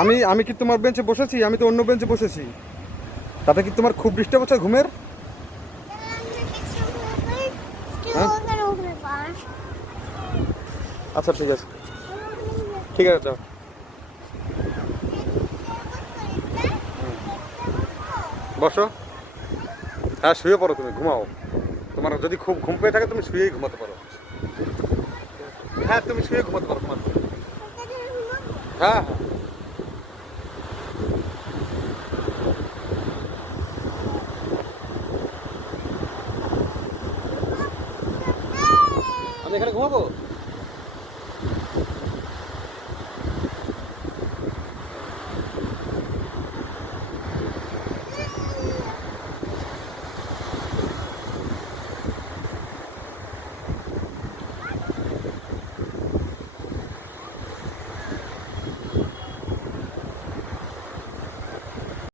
আমি কি তোমার বেঞ্চে বসেছি? আমি তো অন্য বেঞ্চে বসেছি। তাতে কি তোমার খুব ডিস্টার্ব হচ্ছে ঘুমের? হ্যাঁ, আচ্ছা ঠিক আছে, ঠিক আছে যাও। বসো। হ্যাঁ, শুয়ে পড়ো, তুমি ঘুমাও। তোমার যদি খুব ঘুম পেয়ে থাকে তুমি শুয়েই ঘুমাতে পারো। হ্যাঁ, তুমি শুয়ে ঘুমাতে পারো তোমার। হ্যাঁ হ্যাঁ। আমি এখানে ঘুমাবো।